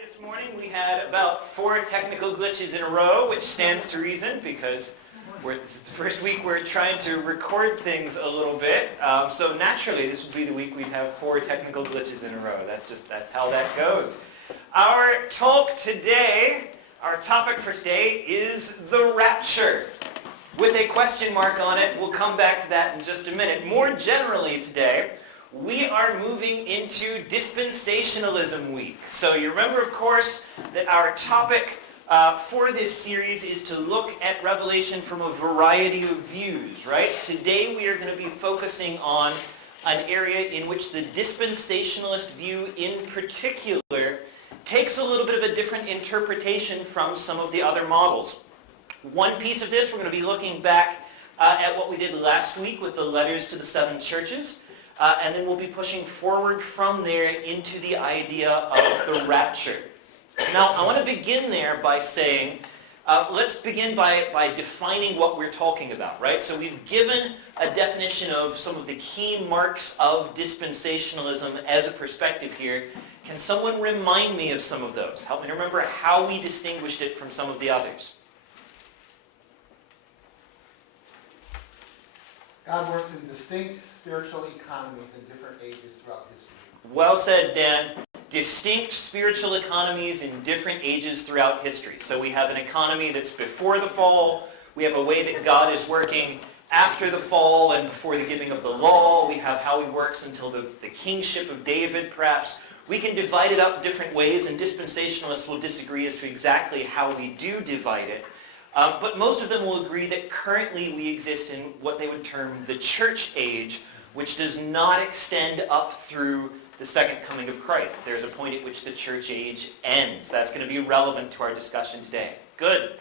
This morning we had about 4 technical glitches in a row, which stands to reason because this is the first week we're trying to record things a little bit. So naturally this would be the week we'd have 4 technical glitches in a row. That's how that goes. Our talk today, our topic for today is the rapture. With a question mark on it. We'll come back to that in just a minute. More generally today, we are moving into dispensationalism week. So you remember, of course, that our topic for this series is to look at Revelation from a variety of views, right? Today we are going to be focusing on an area in which the dispensationalist view in particular takes a little bit of a different interpretation from some of the other models. One piece of this, we're going to be looking back at what we did last week with the letters to the 7 churches. And then we'll be pushing forward from there into the idea of the rapture. Now, I want to begin there by saying, let's begin by defining what we're talking about, right? So we've given a definition of some of the key marks of dispensationalism as a perspective here. Can someone remind me of some of those? Help me remember how we distinguished it from some of the others. God works in distinct spiritual economies in different ages throughout history. Well said, Dan. Distinct spiritual economies in different ages throughout history. So we have an economy that's before the fall. We have a way that God is working after the fall and before the giving of the law. We have how he works until the kingship of David, perhaps. We can divide it up different ways, and dispensationalists will disagree as to exactly how we do divide it. But most of them will agree that currently we exist in what they would term the church age, which does not extend up through the second coming of Christ. There's a point at which the church age ends. That's going to be relevant to our discussion today. Good.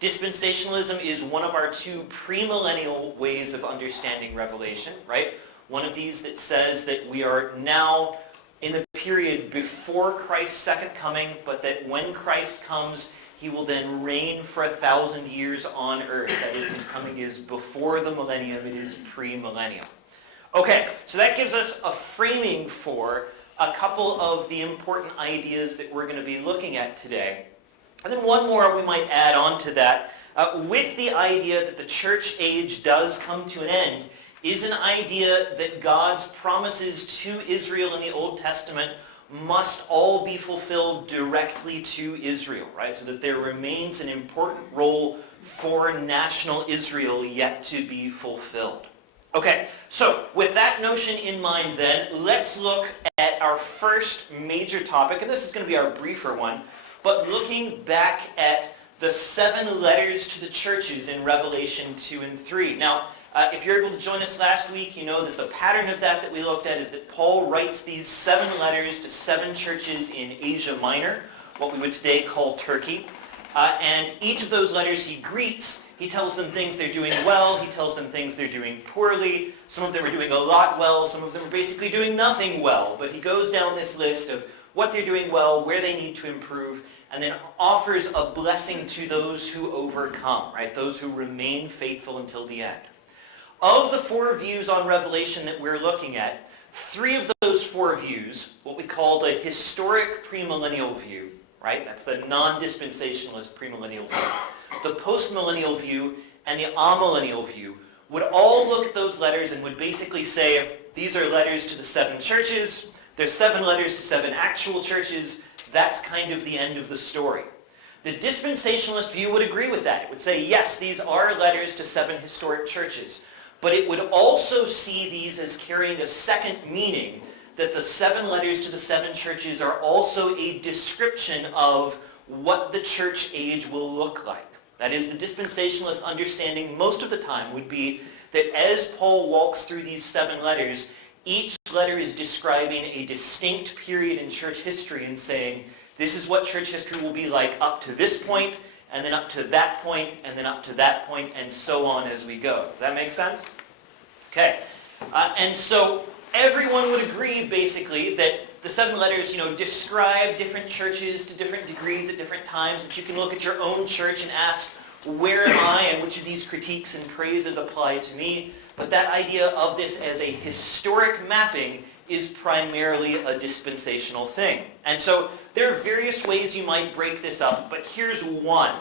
Dispensationalism is one of our 2 premillennial ways of understanding Revelation, right? One of these that says that we are now in the period before Christ's second coming, but that when Christ comes, he will then reign for 1,000 years on earth. That is, his coming is before the millennium. It is premillennial. Okay, so that gives us a framing for a couple of the important ideas that we're going to be looking at today. And then one more we might add on to that. With the idea that the church age does come to an end, is an idea that God's promises to Israel in the Old Testament must all be fulfilled directly to Israel, right? So that there remains an important role for national Israel yet to be fulfilled. Okay, so with that notion in mind then, let's look at our first major topic, and this is going to be our briefer one, but looking back at the 7 letters to the churches in Revelation 2 and 3. Now, if you're able to join us last week, you know that the pattern of that we looked at is that Paul writes these 7 letters to 7 churches in Asia Minor, what we would today call Turkey. And each of those letters he greets. He tells them things they're doing well. He tells them things they're doing poorly. Some of them are doing a lot well. Some of them are basically doing nothing well. But he goes down this list of what they're doing well, where they need to improve, and then offers a blessing to those who overcome, right? Those who remain faithful until the end. Of the 4 views on Revelation that we're looking at, 3 of those 4 views, what we call the historic premillennial view, right? That's the non-dispensationalist premillennial view. The postmillennial view and the amillennial view would all look at those letters and would basically say, these are letters to the 7 churches, there's 7 letters to 7 actual churches, that's kind of the end of the story. The dispensationalist view would agree with that. It would say, yes, these are letters to 7 historic churches. But it would also see these as carrying a second meaning, that the 7 letters to the 7 churches are also a description of what the church age will look like. That is, the dispensationalist understanding most of the time would be that as Paul walks through these 7 letters, each letter is describing a distinct period in church history and saying, this is what church history will be like up to this point, and then up to that point, and then up to that point, and so on as we go. Does that make sense? Okay. And so everyone would agree, basically, that the 7 letters, describe different churches to different degrees at different times, that you can look at your own church and ask, where am I, and which of these critiques and praises apply to me? But that idea of this as a historic mapping is primarily a dispensational thing. And so there are various ways you might break this up, but here's one.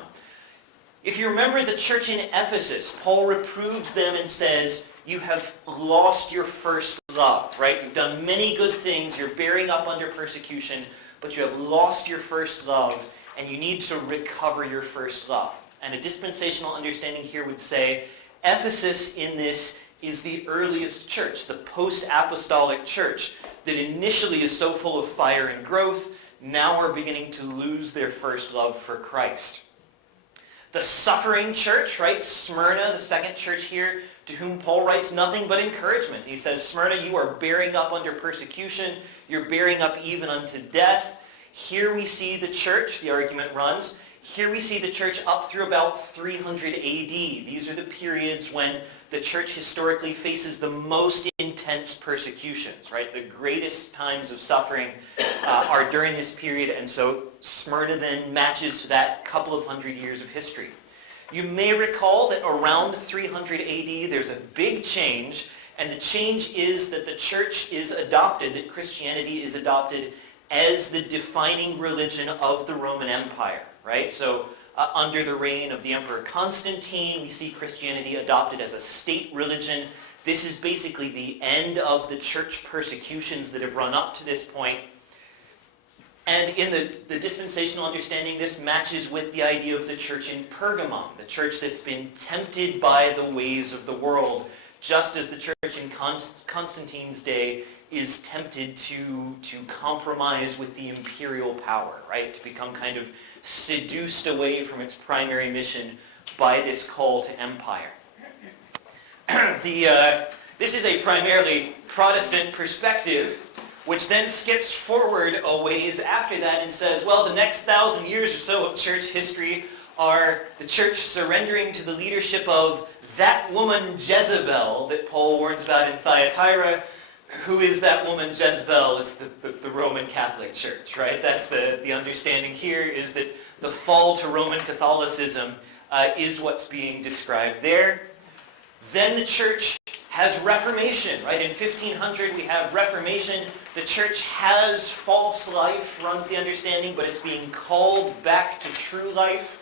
If you remember the church in Ephesus, Paul reproves them and says, you have lost your first love, right? You've done many good things, you're bearing up under persecution, but you have lost your first love, and you need to recover your first love. And a dispensational understanding here would say, Ephesus in this is the earliest church, the post-apostolic church that initially is so full of fire and growth, now are beginning to lose their first love for Christ. The suffering church, right, Smyrna, the second church here, to whom Paul writes nothing but encouragement. He says, Smyrna, you are bearing up under persecution, you're bearing up even unto death. Here we see the church, the argument runs, here we see the church up through about 300 AD. These are the periods when the church historically faces the most intense persecutions, right? The greatest times of suffering are during this period, and so Smyrna then matches to that couple of hundred years of history. You may recall that around 300 AD there's a big change, and the change is that the church is adopted, that Christianity is adopted as the defining religion of the Roman Empire, right? So under the reign of the Emperor Constantine, we see Christianity adopted as a state religion. This is basically the end of the church persecutions that have run up to this point. And in the dispensational understanding, this matches with the idea of the church in Pergamum, the church that's been tempted by the ways of the world, just as the church in Constantine's day is tempted to compromise with the imperial power, right? To become kind of seduced away from its primary mission by this call to empire. This is a primarily Protestant perspective, which then skips forward a ways after that and says, well, the next 1,000 years or so of church history are the church surrendering to the leadership of that woman Jezebel that Paul warns about in Thyatira. Who is that woman Jezebel? It's the Roman Catholic Church, right? That's the understanding here, is that the fall to Roman Catholicism is what's being described there. Then the church has Reformation, right? In 1500 we have Reformation. The church has false life, runs the understanding, but it's being called back to true life,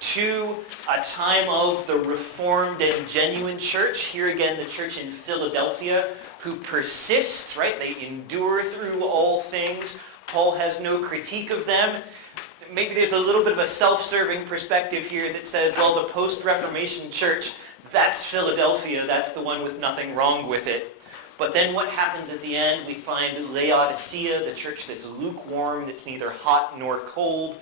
to a time of the Reformed and genuine church. Here again, the church in Philadelphia, who persists, right? They endure through all things. Paul has no critique of them. Maybe there's a little bit of a self-serving perspective here that says, well, the post-Reformation church, that's Philadelphia, that's the one with nothing wrong with it. But then what happens at the end? We find Laodicea, the church that's lukewarm, that's neither hot nor cold.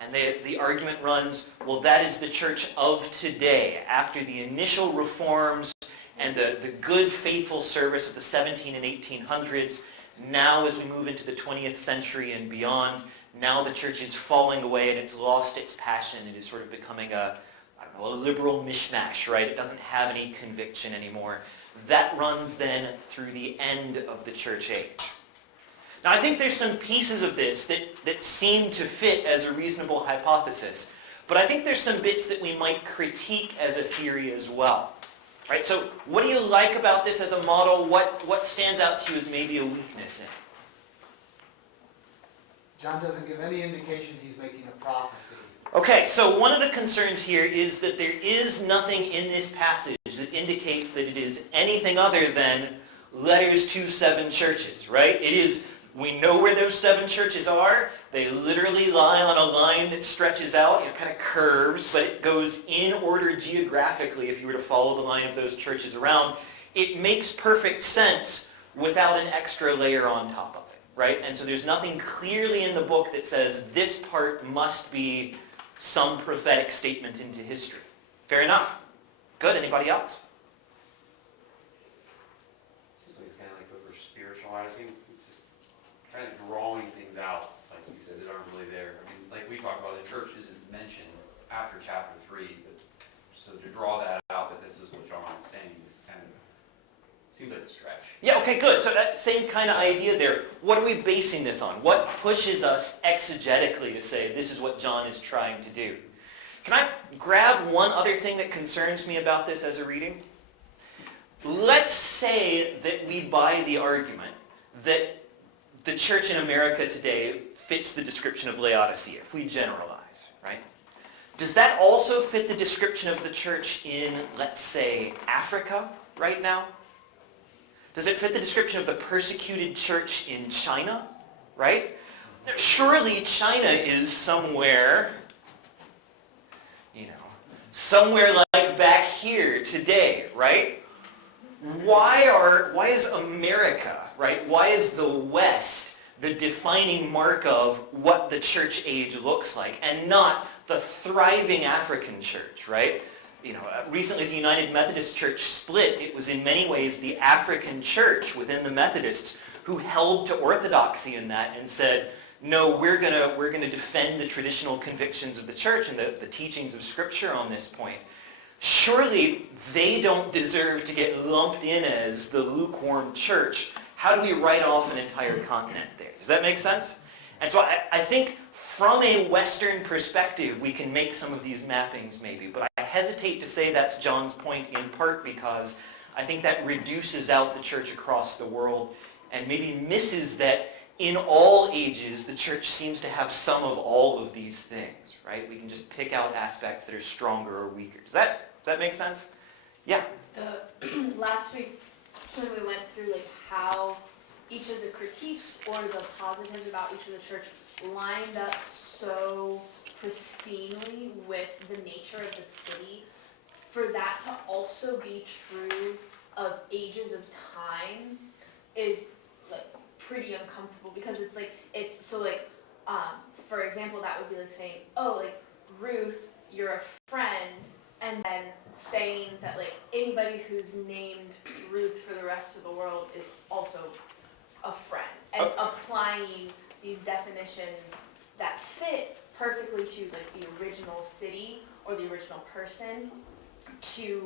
And the argument runs, well, that is the church of today. After the initial reforms and the good, faithful service of the 17 and 1800s, now as we move into the 20th century and beyond, now the church is falling away and it's lost its passion. It is sort of becoming a liberal mishmash, right? It doesn't have any conviction anymore. That runs then through the end of the church age. Now, I think there's some pieces of this that seem to fit as a reasonable hypothesis, but I think there's some bits that we might critique as a theory as well. Right? So what do you like about this as a model? What stands out to you as maybe a weakness in it? John doesn't give any indication he's making a prophecy. Okay, so one of the concerns here is that there is nothing in this passage that indicates that it is anything other than letters to 7 churches, right? It is, we know where those 7 churches are. They literally lie on a line that stretches out, kind of curves, but it goes in order geographically if you were to follow the line of those churches around. It makes perfect sense without an extra layer on top of it, right? And so there's nothing clearly in the book that says this part must be some prophetic statement into history. Fair enough. Good. Anybody else? It's kind of like over spiritualizing. It's just kind of drawing things out, like you said, that aren't really there. I mean, like we talk about, the church isn't mentioned after chapter 3, but so to draw that out, that this is what John is saying, is kind of seems like a stretch. Yeah, okay, good. So that same kind of idea there. What are we basing this on? What pushes us exegetically to say this is what John is trying to do? Can I grab one other thing that concerns me about this as a reading? Let's say that we buy the argument that the church in America today fits the description of Laodicea, if we generalize, right? Does that also fit the description of the church in, let's say, Africa right now? Does it fit the description of the persecuted church in China, right? Surely China is somewhere, somewhere like back here today, right? Why is America, right? Why is the West the defining mark of what the church age looks like, and not the thriving African church, right? Recently the United Methodist Church split. It was in many ways the African church within the Methodists who held to orthodoxy in that and said, no, we're gonna defend the traditional convictions of the church and the teachings of Scripture on this point. Surely they don't deserve to get lumped in as the lukewarm church. How do we write off an entire continent there? Does that make sense? And so I think from a Western perspective, we can make some of these mappings maybe, but I hesitate to say that's John's point, in part because I think that reduces out the church across the world and maybe misses that in all ages, the church seems to have some of all of these things, right? We can just pick out aspects that are stronger or weaker. Does that make sense? Yeah? Last week, when we went through how each of the critiques or the positives about each of the church lined up so pristinely with the nature of the city, for that to also be true of ages of time is pretty uncomfortable, because for example, that would be saying, Ruth, you're a friend, and then saying that anybody who's named Ruth for the rest of the world is also a friend, and applying these definitions that fit perfectly to the original city or the original person to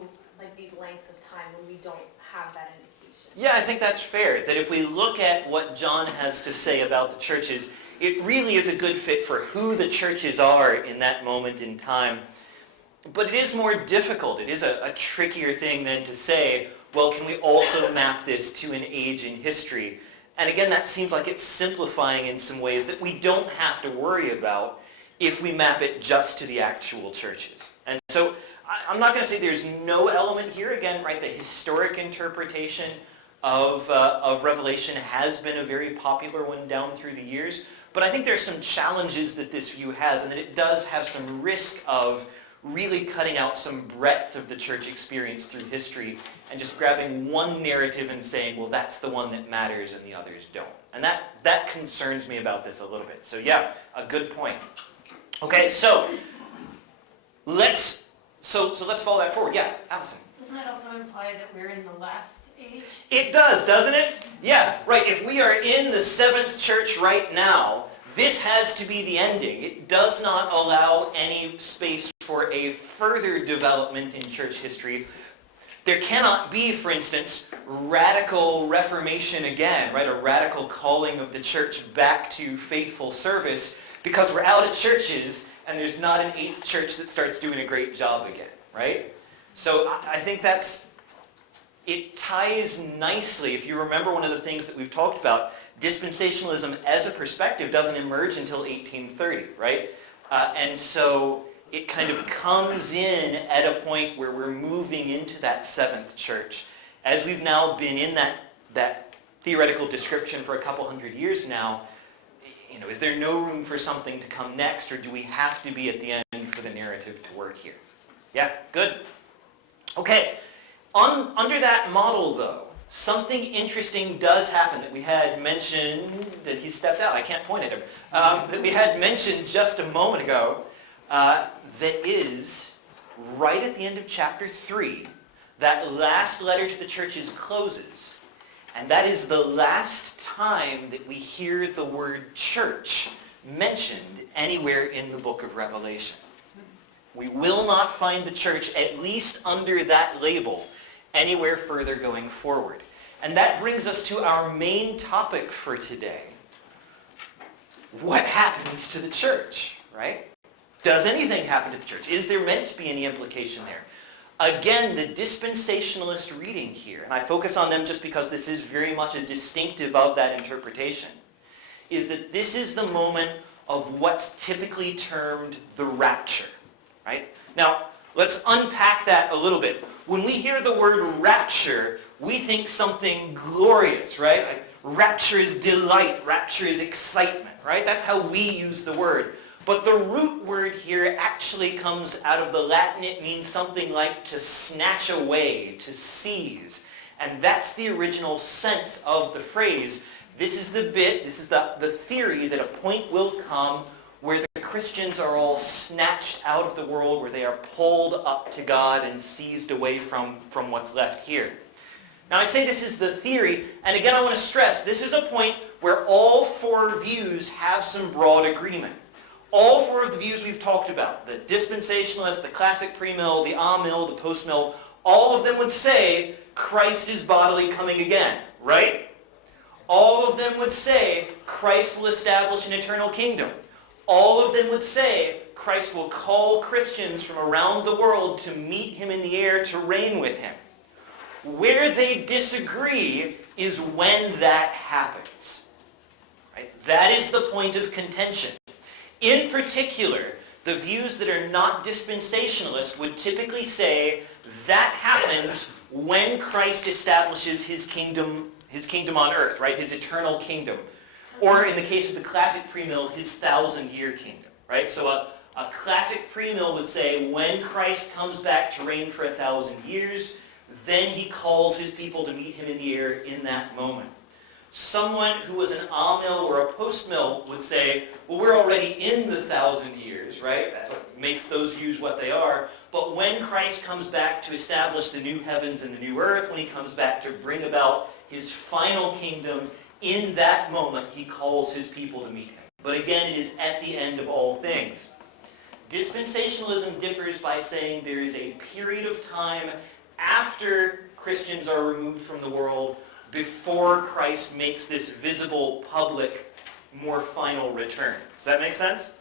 these lengths of time when we don't have that indication. Yeah, I think that's fair. That if we look at what John has to say about the churches, it really is a good fit for who the churches are in that moment in time. But it is more difficult. It is a trickier thing than to say, well, can we also map this to an age in history? And again, that seems like it's simplifying in some ways that we don't have to worry about if we map it just to the actual churches. And so I'm not going to say there's no element here. Again, right, the historic interpretation of Revelation has been a very popular one down through the years. But I think there's some challenges that this view has, and that it does have some risk of really cutting out some breadth of the church experience through history and just grabbing one narrative and saying, well, that's the one that matters and the others don't. And that concerns me about this a little bit. So yeah, a good point. Okay, so let's follow that forward. Yeah, Allison. Doesn't that also imply that we're in the last age? It does, doesn't it? Yeah, right. If we are in the seventh church right now, this has to be the ending. It does not allow any space for a further development in church history. There cannot be, for instance, radical reformation again, right? A radical calling of the church back to faithful service because we're out of churches and there's not an eighth church that starts doing a great job again, right? So I think it ties nicely. If you remember one of the things that we've talked about, dispensationalism as a perspective doesn't emerge until 1830, right? And so it kind of comes in at a point where we're moving into that seventh church. As we've now been in that theoretical description for a couple hundred years now, is there no room for something to come next, or do we have to be at the end for the narrative to work here? Yeah, good. Okay, under that model though, something interesting does happen that we had mentioned, that he stepped out, I can't point at him, that we had mentioned just a moment ago, that is right at the end of chapter 3, that last letter to the churches closes, and that is the last time that we hear the word church mentioned anywhere in the book of Revelation. We will not find the church, at least under that label, anywhere further going forward. And that brings us to our main topic for today. What happens to the church, right? Does anything happen to the church? Is there meant to be any implication there? Again, the dispensationalist reading here, and I focus on them just because this is very much a distinctive of that interpretation, is that this is the moment of what's typically termed the rapture, right? Now, let's unpack that a little bit. When we hear the word rapture, we think something glorious, right? Like, rapture is delight, rapture is excitement, right? That's how we use the word. But the root word here actually comes out of the Latin. It means something like to snatch away, to seize. And that's the original sense of the phrase. This is the theory that a point will come where the Christians are all snatched out of the world, where they are pulled up to God and seized away from what's left here. Now I say this is the theory, and again I want to stress, this is a point where all four views have some broad agreement. All four of the views we've talked about, the dispensationalist, the classic premill, the amill, the postmill, all of them would say Christ is bodily coming again, right? All of them would say Christ will establish an eternal kingdom. All of them would say Christ will call Christians from around the world to meet him in the air to reign with him. Where they disagree is when that happens. Right? That is the point of contention. In particular, the views that are not dispensationalist would typically say that happens when Christ establishes his kingdom on earth, right? His eternal kingdom. Or in the case of the classic premill, his 1,000-year kingdom, right? So a classic premill would say when Christ comes back to reign for 1,000 years, then he calls his people to meet him in the air in that moment. Someone who was an amill or a postmill would say, well, we're already in the 1,000 years, right? That's what makes those views what they are. But when Christ comes back to establish the new heavens and the new earth, when he comes back to bring about his final kingdom, in that moment he calls his people to meet him. But again, it is at the end of all things. Dispensationalism differs by saying there is a period of time after Christians are removed from the world before Christ makes this visible, public, more final return. Does that make sense?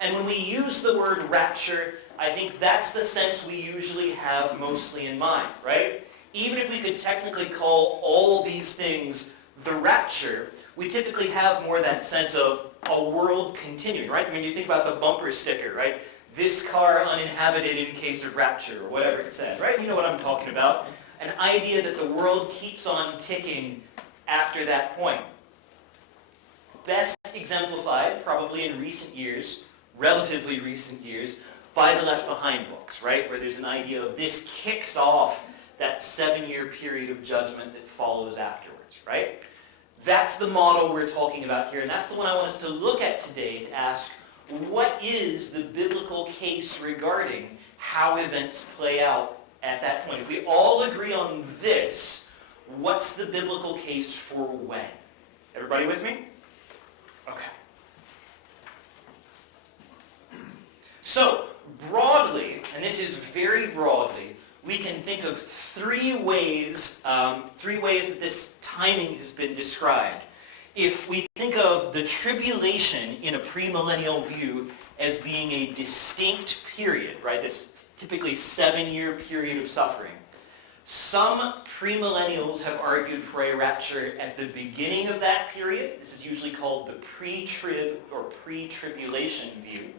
And when we use the word rapture, I think that's the sense we usually have mostly in mind, right? Even if we could technically call all these things the rapture, we typically have more that sense of a world continuing, right? I mean, you think about the bumper sticker, right? This car uninhabited in case of rapture, or whatever it says, right? You know what I'm talking about. An idea that the world keeps on ticking after that point. Best exemplified, probably in recent years, relatively recent years, by the Left Behind books, right? Where there's an idea of this kicks off that 7-year period of judgment that follows afterwards, right? That's the model we're talking about here, and that's the one I want us to look at today to ask, what is the biblical case regarding how events play out at that point? If we all agree on this, what's the biblical case for when? Everybody with me? Okay. So, broadly, and this is very broadly, we can think of three ways that this timing has been described. If we think of the tribulation in a premillennial view as being a distinct period, right? This typically 7-year period of suffering. Some premillennials have argued for a rapture at the beginning of that period. This is usually called the pre-trib or pre-tribulation view.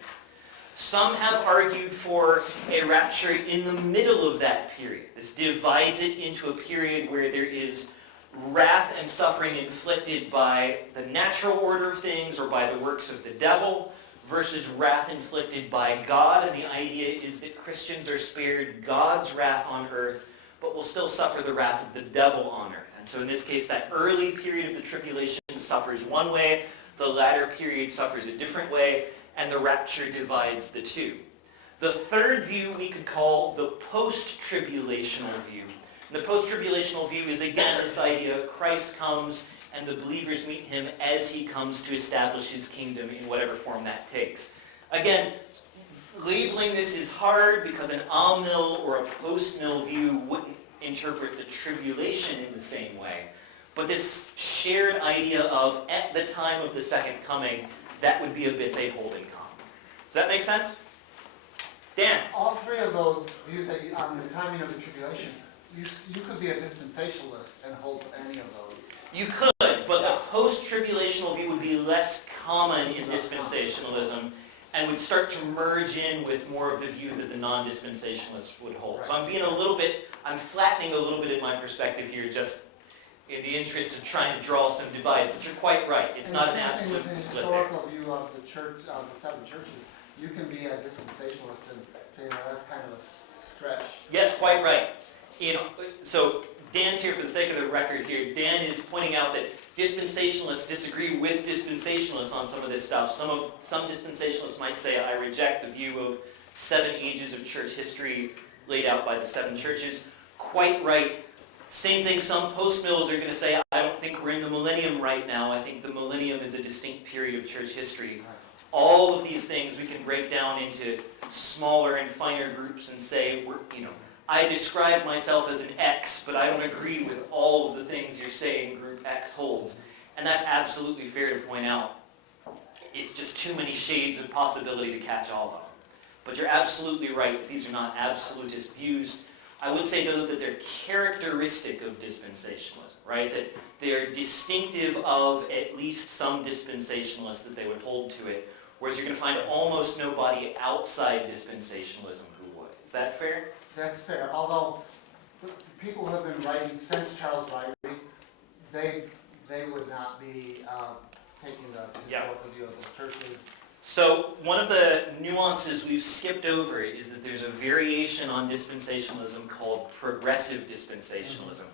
Some have argued for a rapture in the middle of that period. This divides it into a period where there is wrath and suffering inflicted by the natural order of things or by the works of the devil versus wrath inflicted by God. And the idea is that Christians are spared God's wrath on earth, but will still suffer the wrath of the devil on earth. And so in this case, that early period of the tribulation suffers one way, the latter period suffers a different way, and the rapture divides the two. The third view we could call the post-tribulational view. And the post-tribulational view is, again, this idea Christ comes and the believers meet him as he comes to establish his kingdom in whatever form that takes. Again, labeling this is hard because an amill or a post-mill view wouldn't interpret the tribulation in the same way. But this shared idea of at the time of the second coming, that would be a bit they hold in common. Does that make sense? Dan? All three of those views that on the timing of the tribulation, you could be a dispensationalist and hold any of those. You could, but the post-tribulational view would be less common in dispensationalism and would start to merge in with more of the view that the non-dispensationalists would hold. So I'm flattening a little bit in my perspective here, just in the interest of trying to draw some divide. But you're quite right. It's not an absolute And the split same there. thing with the historical view of the church, of the seven churches. You can be a dispensationalist and say, well, that's kind of a stretch. Yes, quite right. So Dan's here for the sake of the record here. Dan is pointing out that dispensationalists disagree with dispensationalists on some of this stuff. Some dispensationalists might say, I reject the view of 7 ages of church history laid out by the 7 churches. Quite right. Same thing, some post-mills are going to say, I don't think we're in the millennium right now. I think the millennium is a distinct period of church history. All of these things we can break down into smaller and finer groups and say, I describe myself as an X, but I don't agree with all of the things you're saying group X holds. And that's absolutely fair to point out. It's just too many shades of possibility to catch all of them. But you're absolutely right. These are not absolutist views. I would say, though, that they're characteristic of dispensationalism, right? That they're distinctive of at least some dispensationalists that they would hold to it, whereas you're going to find almost nobody outside dispensationalism who would. Is that fair? That's fair, although the people who have been writing since Charles Ryrie, they would not be taking the historical view of those churches. So one of the nuances we've skipped over is that there's a variation on dispensationalism called progressive dispensationalism.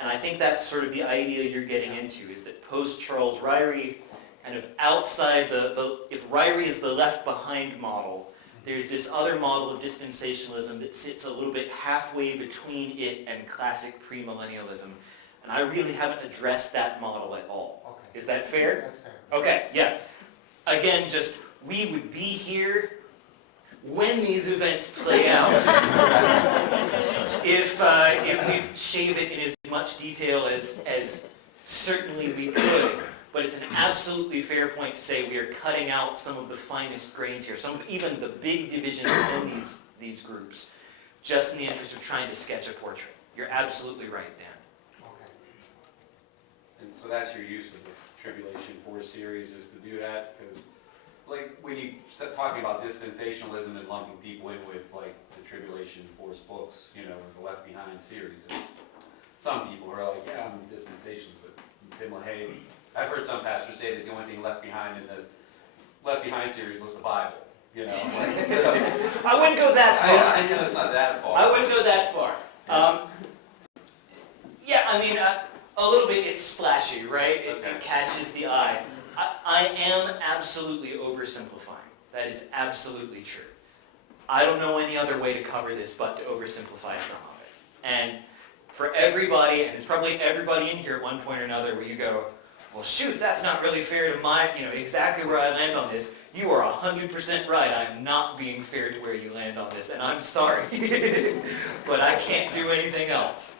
And I think that's sort of the idea you're getting into, is that post-Charles Ryrie, kind of outside if Ryrie is the left-behind model, there's this other model of dispensationalism that sits a little bit halfway between it and classic premillennialism. And I really haven't addressed that model at all. Okay. Is that fair? That's fair. Okay, yeah. Again, we would be here when these events play out. if we shave it in as much detail as certainly we could. But it's an absolutely fair point to say we are cutting out some of the finest grains here, some of even the big divisions in these groups, just in the interest of trying to sketch a portrait. You're absolutely right, Dan. Okay. And so that's your use of the Tribulation Force series, is to do that? Because like when you start talking about dispensationalism and lumping people in with like the Tribulation Force books, or the Left Behind series, some people are like, yeah, I'm a dispensationalist, but Tim LaHaye, I've heard some pastors say that the only thing left behind in the Left Behind series was the Bible. I wouldn't go that far. I know it's not that far. I wouldn't go that far. A little bit, it's splashy, right? It catches the eye. I am absolutely oversimplifying. That is absolutely true. I don't know any other way to cover this but to oversimplify some of it. And for everybody, and it's probably everybody in here at one point or another where you go, well, shoot, that's not really fair to my, exactly where I land on this. You are 100% right. I'm not being fair to where you land on this, and I'm sorry. But I can't do anything else.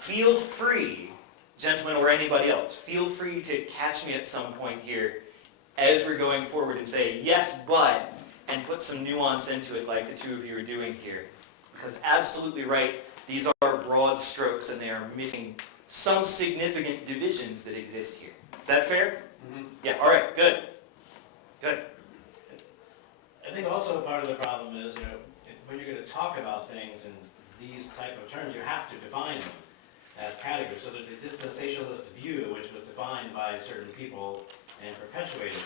Feel free, gentlemen or anybody else, feel free to catch me at some point here as we're going forward and say, yes, but, and put some nuance into it like the two of you are doing here. Because absolutely right, these are broad strokes and they are missing some significant divisions that exist here. Is that fair? Mm-hmm. Yeah, all right, good. Good. I think also part of the problem is, when you're going to talk about things in these type of terms, you have to define them as categories. So there's a dispensationalist view, which was defined by certain people and perpetuated.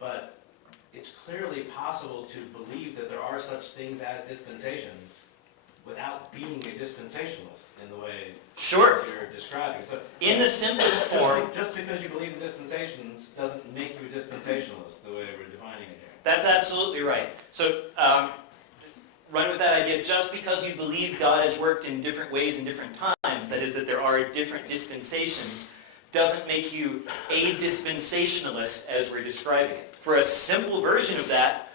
But it's clearly possible to believe that there are such things as dispensations without being a dispensationalist in the way Sure. you're describing. So In the simplest form, just because you believe in dispensations doesn't make you a dispensationalist the way we're defining it here. that's absolutely right. So run with that idea. Just because you believe God has worked in different ways in different times, that is that there are different dispensations, doesn't make you a dispensationalist as we're describing it. For a simple version of that,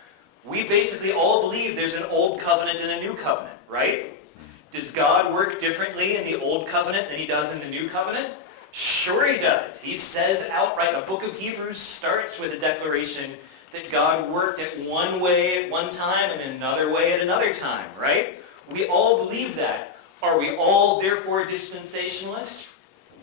we basically all believe there's an old covenant and a new covenant, right? Does God work differently in the old covenant than he does in the new covenant? Sure he does. He says outright, the book of Hebrews starts with a declaration that God worked at one way at one time and another way at another time, right? We all believe that. Are we all therefore dispensationalists?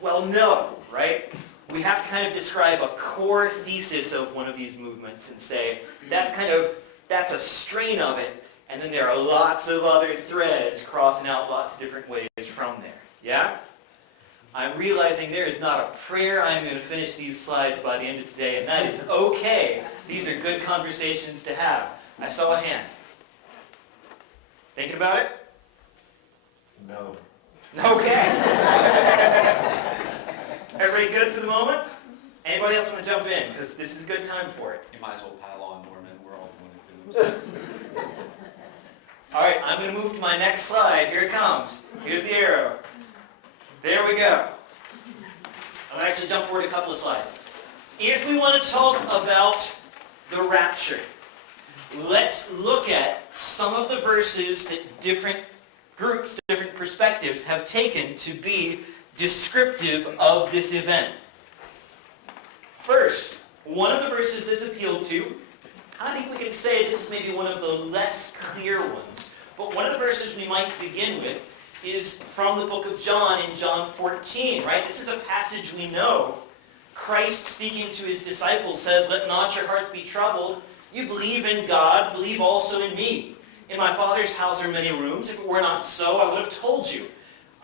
Well, no, right? We have to kind of describe a core thesis of one of these movements and say, that's a strain of it, and then there are lots of other threads crossing out lots of different ways from there. Yeah? I'm realizing there is not a prayer I'm going to finish these slides by the end of today, and that is okay. These are good conversations to have. I saw a hand. Thinking about it? No. Okay. Everybody good for the moment? Anybody else want to jump in? Because this is a good time for it. You might as well pile on, Norman. We're all going to do. All right, I'm going to move to my next slide. Here it comes. Here's the arrow. There we go. I'm going to actually jump forward a couple of slides. If we want to talk about the rapture, let's look at some of the verses that different groups, different perspectives have taken to be descriptive of this event. First, one of the verses that's appealed to, I think we can say this is maybe one of the less clear ones, but one of the verses we might begin with is from the book of John in John 14, right? This is a passage we know. Christ, speaking to his disciples, says, "Let not your hearts be troubled. You believe in God, believe also in me. In my Father's house are many rooms. If it were not so, I would have told you.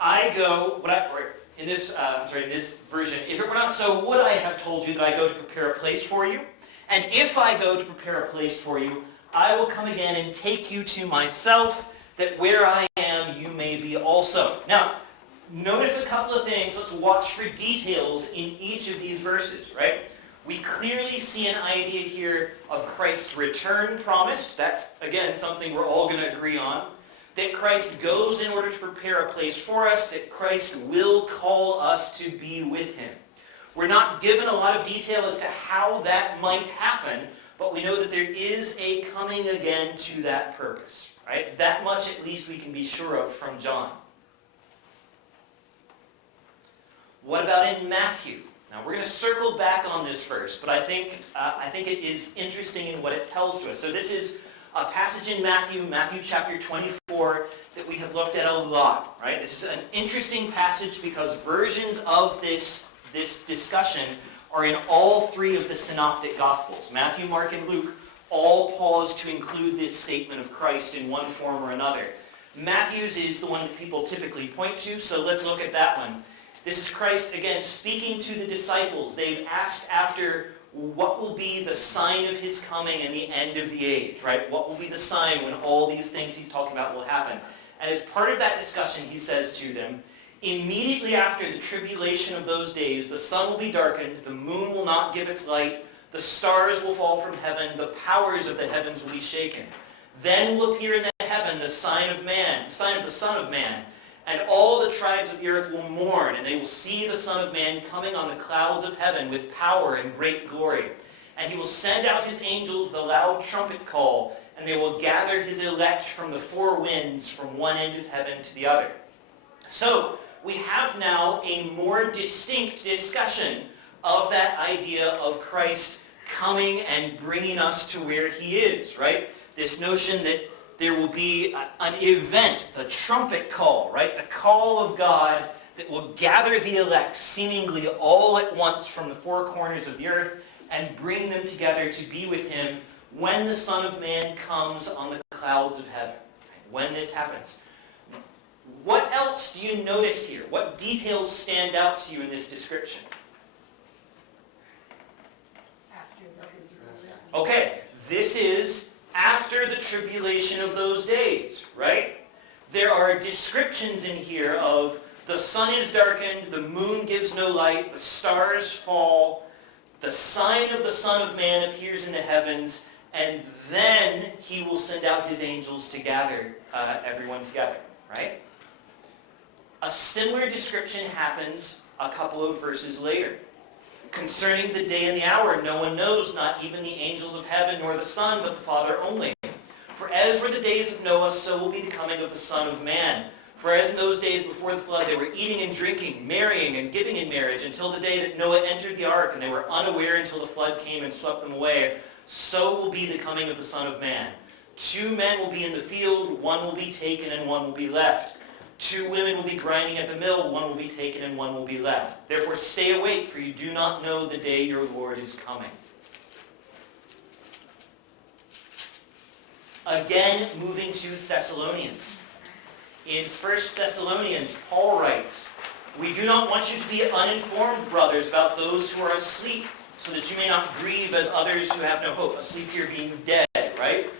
I go," in this version, "if it were not so, would I have told you that I go to prepare a place for you? And if I go to prepare a place for you, I will come again and take you to myself, that where I am, you may be also." Now, notice a couple of things. Let's watch for details in each of these verses, right? We clearly see an idea here of Christ's return promised. That's, again, something we're all going to agree on. That Christ goes in order to prepare a place for us, that Christ will call us to be with him. We're not given a lot of detail as to how that might happen, but we know that there is a coming again to that purpose, right? That much at least we can be sure of from John. What about in Matthew? Now we're going to circle back on this verse, but I think it is interesting in what it tells to us. So this is a passage in Matthew chapter 24, that we have looked at a lot, right? This is an interesting passage because versions of this discussion are in all three of the synoptic gospels. Matthew, Mark, and Luke all pause to include this statement of Christ in one form or another. Matthew's is the one that people typically point to, so let's look at that one. This is Christ, again, speaking to the disciples. They've asked after what will be the sign of his coming and the end of the age, right? What will be the sign when all these things he's talking about will happen? And as part of that discussion, he says to them, "Immediately after the tribulation of those days, the sun will be darkened, the moon will not give its light, the stars will fall from heaven, the powers of the heavens will be shaken. Then will appear in the heaven the sign of man, the sign of the Son of Man. And all the tribes of the earth will mourn, and they will see the Son of Man coming on the clouds of heaven with power and great glory. And he will send out his angels with a loud trumpet call, and they will gather his elect from the four winds, from one end of heaven to the other." So, we have now a more distinct discussion of that idea of Christ coming and bringing us to where he is, right? This notion that there will be an event, the trumpet call, right? The call of God that will gather the elect seemingly all at once from the four corners of the earth and bring them together to be with him when the Son of Man comes on the clouds of heaven. When this happens. What else do you notice here? What details stand out to you in this description? Okay, this is after the tribulation of those days, right? There are descriptions in here of the sun is darkened, the moon gives no light, the stars fall, the sign of the Son of Man appears in the heavens, and then he will send out his angels to gather everyone together, right? A similar description happens a couple of verses later. "Concerning the day and the hour, no one knows, not even the angels of heaven nor the Son, but the Father only. For as were the days of Noah, so will be the coming of the Son of Man. For as in those days before the flood, they were eating and drinking, marrying and giving in marriage, until the day that Noah entered the ark, and they were unaware until the flood came and swept them away. so will be the coming of the Son of Man. 2 men will be in the field, one will be taken and one will be left. 2 women will be grinding at the mill, one will be taken and one will be left. Therefore stay awake, for you do not know the day your Lord is coming. Again, moving to Thessalonians. In 1 Thessalonians, Paul writes, "We do not want you to be uninformed, brothers, about those who are asleep, so that you may not grieve as others who have no hope." Asleep here being dead, right?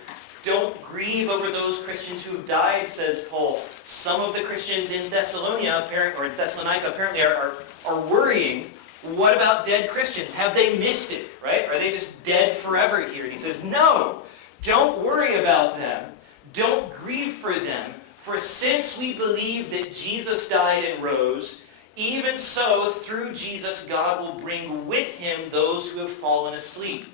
Don't grieve over those Christians who have died, says Paul. Some of the Christians in Thessalonica apparently are worrying, what about dead Christians? Have they missed it, right? Are they just dead forever here? And he says, no, don't worry about them. Don't grieve for them. For since we believe that Jesus died and rose, even so, through Jesus, God will bring with him those who have fallen asleep.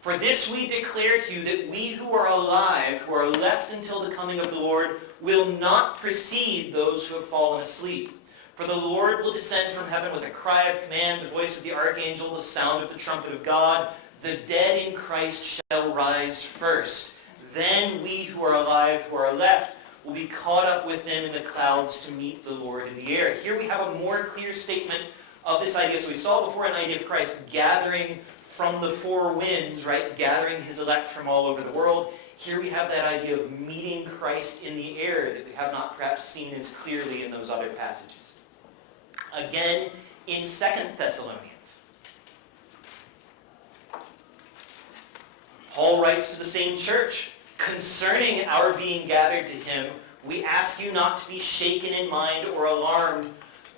For this we declare to you, that we who are alive, who are left until the coming of the Lord, will not precede those who have fallen asleep. For the Lord will descend from heaven with a cry of command, the voice of the archangel, the sound of the trumpet of God. The dead in Christ shall rise first. Then we who are alive, who are left, will be caught up with them in the clouds to meet the Lord in the air. Here we have a more clear statement of this idea. So we saw before an idea of Christ gathering from the 4 winds, right? Gathering his elect from all over the world. Here we have that idea of meeting Christ in the air that we have not perhaps seen as clearly in those other passages. Again, in 2 Thessalonians, Paul writes to the same church, "Concerning our being gathered to him, we ask you not to be shaken in mind or alarmed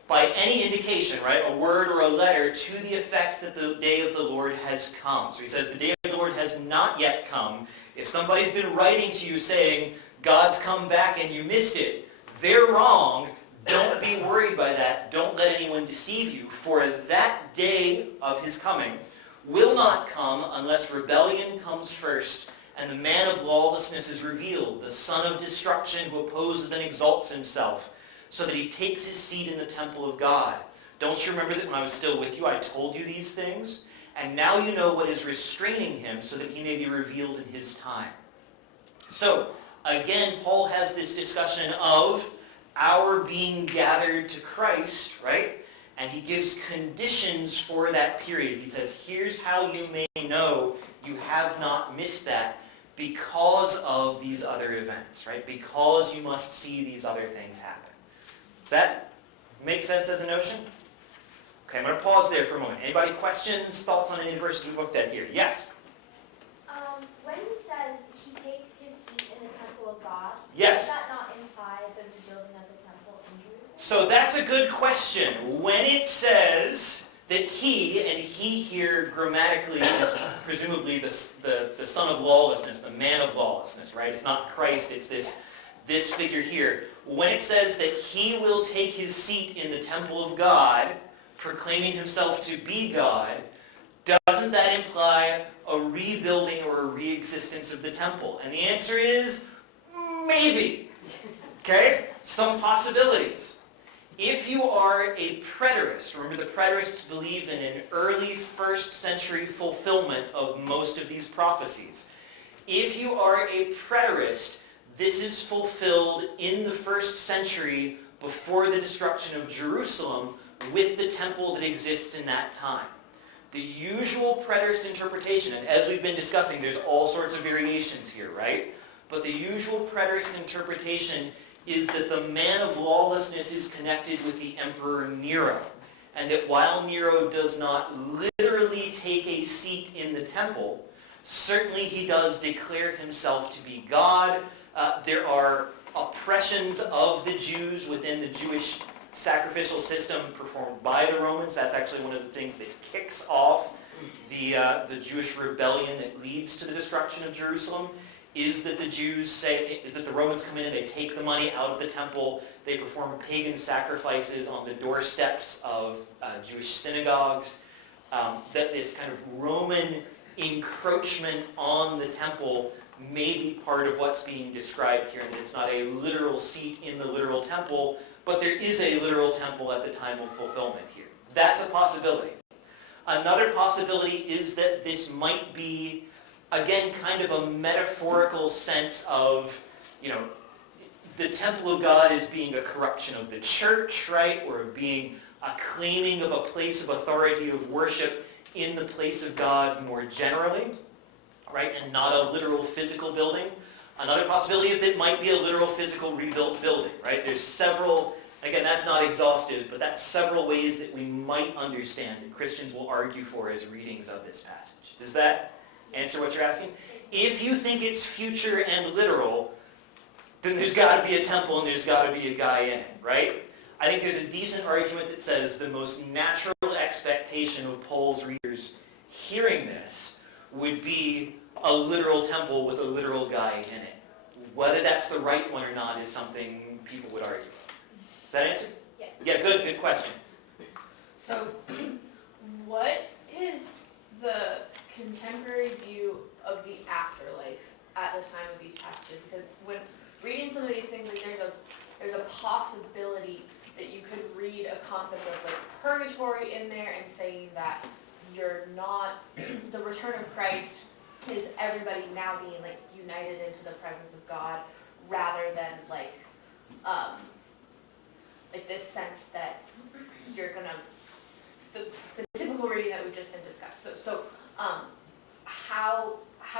by any indication," right, a word or a letter, "to the effect that the day of the Lord has come." So he says the day of the Lord has not yet come. If somebody's been writing to you saying, God's come back and you missed it, they're wrong. Don't be worried by that. Don't let anyone deceive you. For that day of his coming will not come unless rebellion comes first, and the man of lawlessness is revealed, the son of destruction, who opposes and exalts himself, so that he takes his seat in the temple of God. Don't you remember that when I was still with you, I told you these things? And now you know what is restraining him, so that he may be revealed in his time. So, again, Paul has this discussion of our being gathered to Christ, right? And he gives conditions for that period. He says, here's how you may know you have not missed that, because of these other events, right? Because you must see these other things happen. Does that make sense as a notion? Okay, I'm going to pause there for a moment. Anybody questions, thoughts on any verse we looked at here? Yes? When he says he takes his seat in the temple of God, Yes. does that not imply the rebuilding of the temple in Jerusalem? So that's a good question. When it says that he, and he here grammatically is presumably the son of lawlessness, the man of lawlessness, right? It's not Christ, it's this figure here. When it says that he will take his seat in the temple of God, proclaiming himself to be God, doesn't that imply a rebuilding or a re-existence of the temple? And the answer is, maybe. Okay? Some possibilities. If you are a preterist, remember the preterists believe in an early 1st century fulfillment of most of these prophecies. If you are a preterist, this is fulfilled in the 1st century before the destruction of Jerusalem with the temple that exists in that time. The usual preterist interpretation, and as we've been discussing, there's all sorts of variations here, right? But the usual preterist interpretation is that the man of lawlessness is connected with the Emperor Nero, and that while Nero does not literally take a seat in the temple, certainly he does declare himself to be God. There are oppressions of the Jews within the Jewish sacrificial system performed by the Romans. That's actually one of the things that kicks off the Jewish rebellion that leads to the destruction of Jerusalem, is that the Romans come in and they take the money out of the temple, they perform pagan sacrifices on the doorsteps of Jewish synagogues, that this kind of Roman encroachment on the temple may be part of what's being described here, and that it's not a literal seat in the literal temple, but there is a literal temple at the time of fulfillment here. That's a possibility. Another possibility is that this might be again, kind of a metaphorical sense of, the temple of God as being a corruption of the church, right? Or being a claiming of a place of authority of worship in the place of God more generally, right? And not a literal physical building. Another possibility is that it might be a literal physical rebuilt building, right? There's several, again, that's not exhaustive, but that's several ways that we might understand that Christians will argue for as readings of this passage. Does that answer what you're asking? If you think it's future and literal, then there's got to be a temple and there's got to be a guy in it, right? I think there's a decent argument that says the most natural expectation of Paul's readers hearing this would be a literal temple with a literal guy in it. Whether that's the right one or not is something people would argue. Does that answer? Yes. Yeah, good question. So, what is the contemporary view of the afterlife at the time of these passages? Because when reading some of these things, like there's a possibility that you could read a concept of like purgatory in there and saying that you're not, the return of Christ is everybody now being like united into the presence of God rather than like this sense that you're gonna, the typical reading that we've just been discussed. So how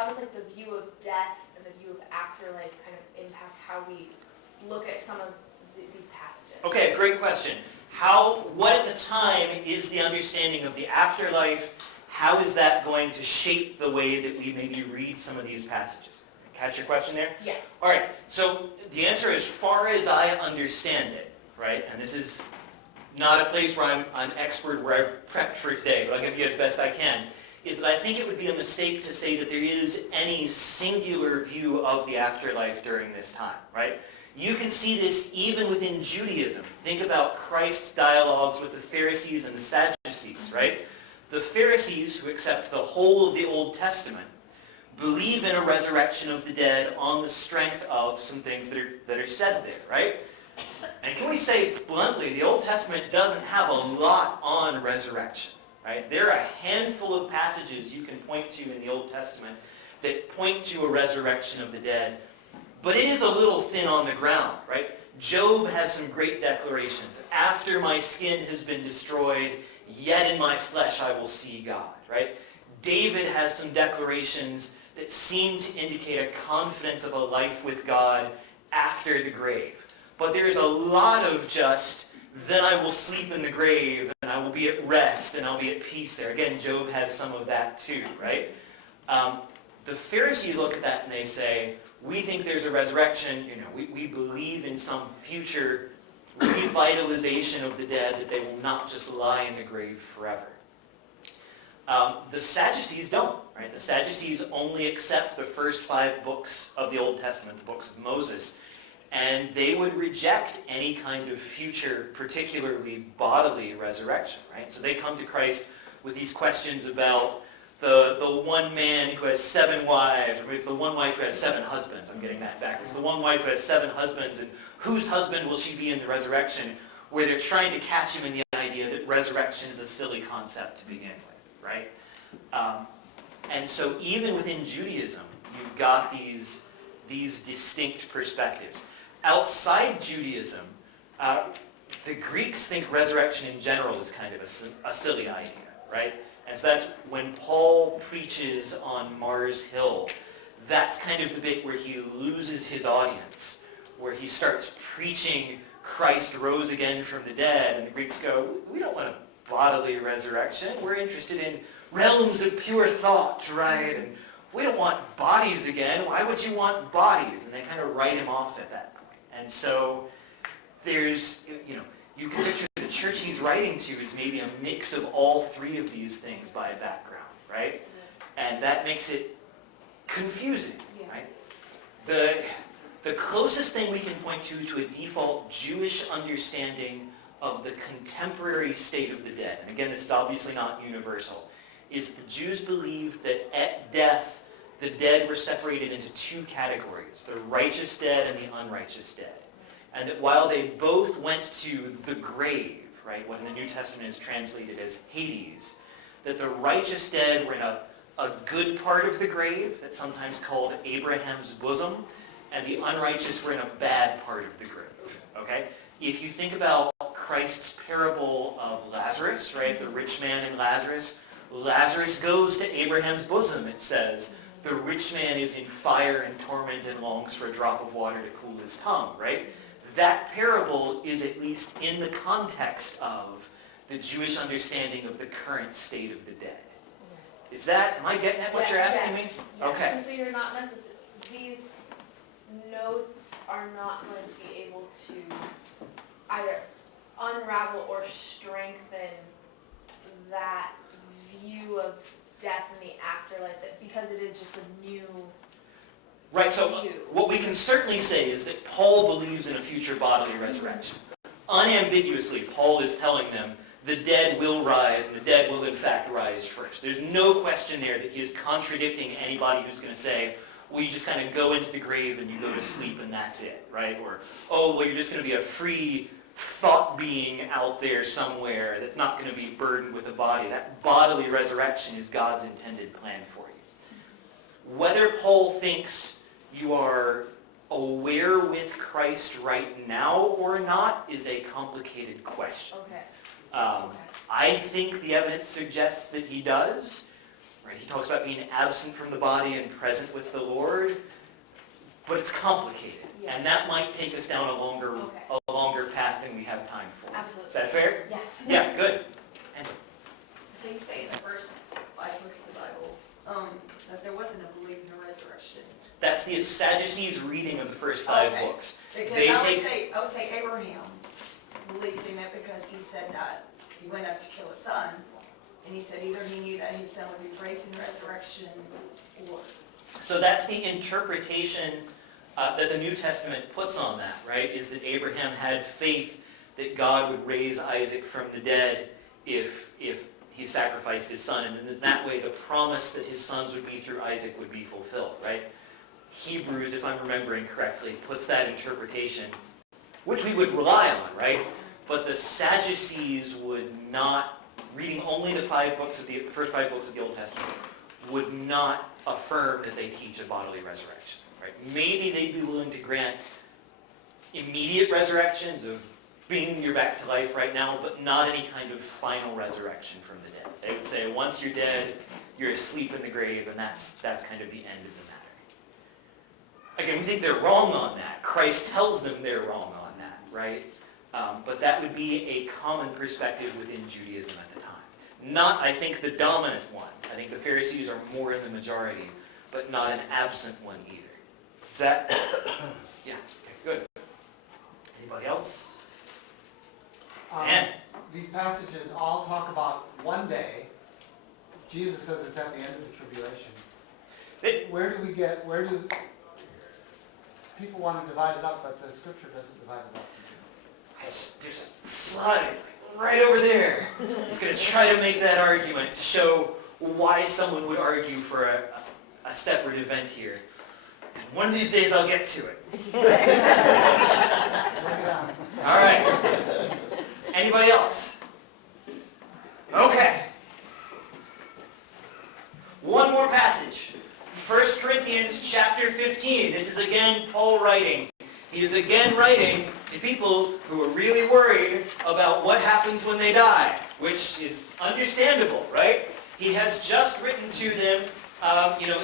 does like the view of death and the view of afterlife kind of impact how we look at some of these passages? Okay, great question. What at the time is the understanding of the afterlife? How is that going to shape the way that we maybe read some of these passages? Catch your question there? Yes. All right, so the answer, as far as I understand it, right, and this is not a place where I'm expert, where I've prepped for today, but I'll give you as best I can, is that I think it would be a mistake to say that there is any singular view of the afterlife during this time, right? You can see this even within Judaism. Think about Christ's dialogues with the Pharisees and the Sadducees, right? The Pharisees, who accept the whole of the Old Testament, believe in a resurrection of the dead on the strength of some things that are said there, right? And can we say bluntly, the Old Testament doesn't have a lot on resurrection, right? There are a handful of passages you can point to in the Old Testament that point to a resurrection of the dead, but it is a little thin on the ground, right? Job has some great declarations. After my skin has been destroyed, yet in my flesh I will see God, right? David has some declarations that seem to indicate a confidence of a life with God after the grave. But there's a lot of just, then I will sleep in the grave, and I will be at rest, and I'll be at peace there. Again, Job has some of that too, right? The Pharisees look at that and they say, we think there's a resurrection, we believe in some future revitalization of the dead, that they will not just lie in the grave forever. The Sadducees don't, right? The Sadducees only accept the first 5 books of the Old Testament, the books of Moses, and they would reject any kind of future, particularly bodily resurrection, right? So they come to Christ with these questions about the one man who has 7 wives, or it's the one wife who has 7 husbands. I'm getting that backwards. The one wife who has 7 husbands, and whose husband will she be in the resurrection? Where they're trying to catch him in the idea that resurrection is a silly concept to begin with, right? And so even within Judaism, you've got these distinct perspectives. Outside Judaism, the Greeks think resurrection in general is kind of a silly idea, right? And so that's when Paul preaches on Mars Hill, that's kind of the bit where he loses his audience, where he starts preaching Christ rose again from the dead, and the Greeks go, we don't want a bodily resurrection, we're interested in realms of pure thought, right? And we don't want bodies again, why would you want bodies? And they kind of write him off at that point. And so there's, you can picture the church he's writing to is maybe a mix of all 3 of these things by background, right? And that makes it confusing, right? The closest thing we can point to a default Jewish understanding of the contemporary state of the dead, and again, this is obviously not universal, is the Jews believed that at death, the dead were separated into 2 categories, the righteous dead and the unrighteous dead. And that while they both went to the grave, right, what in the New Testament is translated as Hades, that the righteous dead were in a a good part of the grave that's sometimes called Abraham's bosom, and the unrighteous were in a bad part of the grave. Okay? If you think about Christ's parable of Lazarus, right, the rich man and Lazarus, Lazarus goes to Abraham's bosom, it says. The rich man is in fire and torment and longs for a drop of water to cool his tongue, right? That parable is at least in the context of the Jewish understanding of the current state of the dead. Is that, am I getting at what you're asking me? Yeah. Okay. So you're not necessarily, these notes are not going to be able to either unravel or strengthen that view of death in the afterlife, because it is just a new Right, so view. what we can certainly say is that Paul believes in a future bodily resurrection. Unambiguously, Paul is telling them the dead will rise, and the dead will in fact rise first. There's no question there that he is contradicting anybody who's going to say, well, you just kind of go into the grave and you go to sleep and that's it, right? Or, oh, well, you're just going to be a free thought being out there somewhere that's not going to be burdened with a body. That bodily resurrection is God's intended plan for you. Whether Paul thinks you are aware with Christ right now or not is a complicated question. Okay. I think the evidence suggests that he does. Right? He talks about being absent from the body and present with the Lord, but it's complicated, Yeah. and that might take us down a longer path than we have time for. Absolutely. Is that fair? Yes. Yeah, good. And So you say in the first 5 books of the Bible that there wasn't a belief in the resurrection. that's the Sadducees' reading of the first 5 Okay. books. Because They I would say Abraham believed in it because he said that he went up to kill his son, and he said either he knew that his son would be raised in resurrection, or So that's the interpretation that the New Testament puts on that, right? Is that Abraham had faith that God would raise Isaac from the dead if he sacrificed his son. And in that way, the promise that his sons would be through Isaac would be fulfilled, right? Hebrews, if I'm remembering correctly, puts that interpretation, which we would rely on, right? But the Sadducees would not, reading only the first 5 books of the Old Testament, would not affirm that they teach a bodily resurrection. Right? Maybe they'd be willing to grant immediate resurrections of bringing you back to life right now, but not any kind of final resurrection from the dead. They would say, once you're dead, you're asleep in the grave, and that's kind of the end of the matter. Again, we think they're wrong on that. Christ tells them they're wrong on that, right? But that would be a common perspective within Judaism at the time. Not, I think, the dominant one. I think the Pharisees are more in the majority, but not an absent one either. Is that? Yeah. Okay, good. Anybody else? And These passages all talk about one day. Jesus says it's at the end of the tribulation. Where do people want to divide it up, but the scripture doesn't divide it up? there's a slide right over there. It's going to try to make that argument to show why someone would argue for a separate event here. And one of these days I'll get to it. All right. Anybody else? Okay. One more passage. 1 Corinthians chapter 15. This is again Paul writing. He is again writing to people who are really worried about what happens when they die, which is understandable, right? He has just written to them,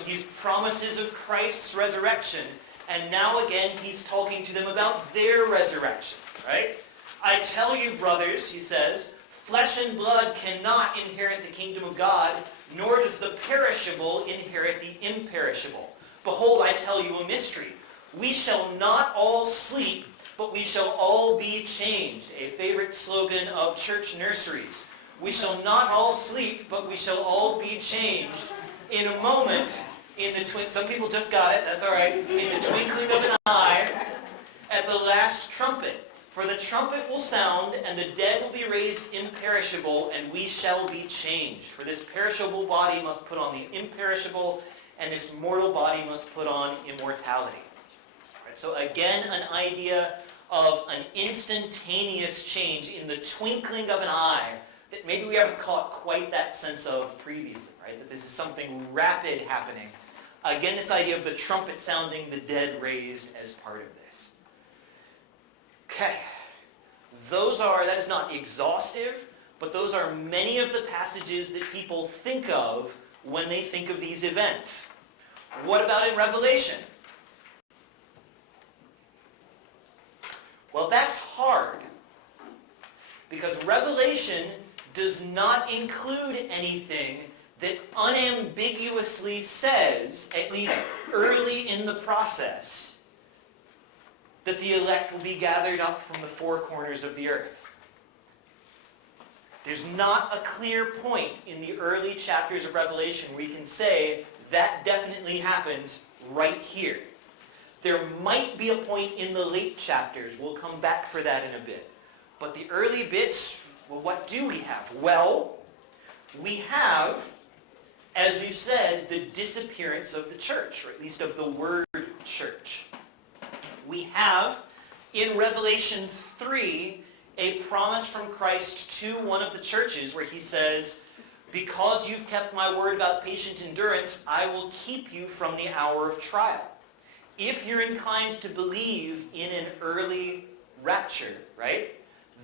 these promises of Christ's resurrection, and now again he's talking to them about their resurrection, right? I tell you, brothers, he says, flesh and blood cannot inherit the kingdom of God, nor does the perishable inherit the imperishable. Behold, I tell you a mystery. We shall not all sleep, but we shall all be changed. A favorite slogan of church nurseries. We shall not all sleep, but we shall all be changed. In a moment, some people just got it, that's all right. In the twinkling of an eye, at the last trumpet. For the trumpet will sound, and the dead will be raised imperishable, and we shall be changed. For this perishable body must put on the imperishable, and this mortal body must put on immortality. Right, so again, an idea of an instantaneous change in the twinkling of an eye. that maybe we haven't caught quite that sense of previously, right? That this is something rapid happening. Again, this idea of the trumpet sounding, the dead raised as part of this. Okay. That is not exhaustive, but those are many of the passages that people think of when they think of these events. What about in Revelation? Well, that's hard, because Revelation does not include anything that unambiguously says, at least early in the process, that the elect will be gathered up from the four corners of the earth. There's not a clear point in the early chapters of Revelation where you can say that definitely happens right here. There might be a point in the late chapters. We'll come back for that in a bit. But the early bits, well, what do we have? Well, we have, as we've said, the disappearance of the church, or at least of the word church. We have, in Revelation 3, a promise from Christ to one of the churches where he says, because you've kept my word about patient endurance, I will keep you from the hour of trial. If you're inclined to believe in an early rapture, right,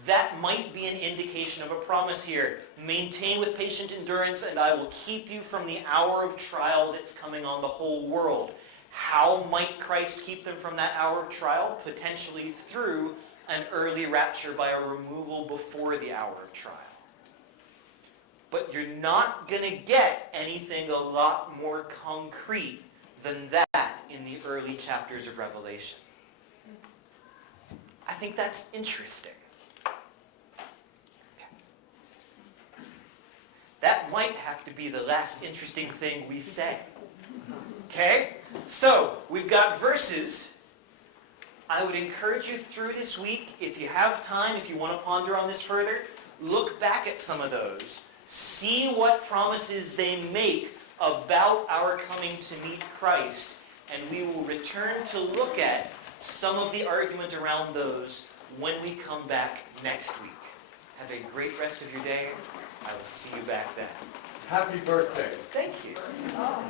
that might be an indication of a promise here. Maintain with patient endurance, and I will keep you from the hour of trial that's coming on the whole world. How might Christ keep them from that hour of trial? Potentially through an early rapture by a removal before the hour of trial. But you're not going to get anything a lot more concrete than that in the early chapters of Revelation. I think that's interesting. That might have to be the last interesting thing we say. Okay? So, we've got verses. I would encourage you through this week, if you have time, if you want to ponder on this further, look back at some of those. See what promises they make about our coming to meet Christ, and we will return to look at some of the argument around those when we come back next week. Have a great rest of your day. I will see you back then. Happy birthday. Thank you. Oh.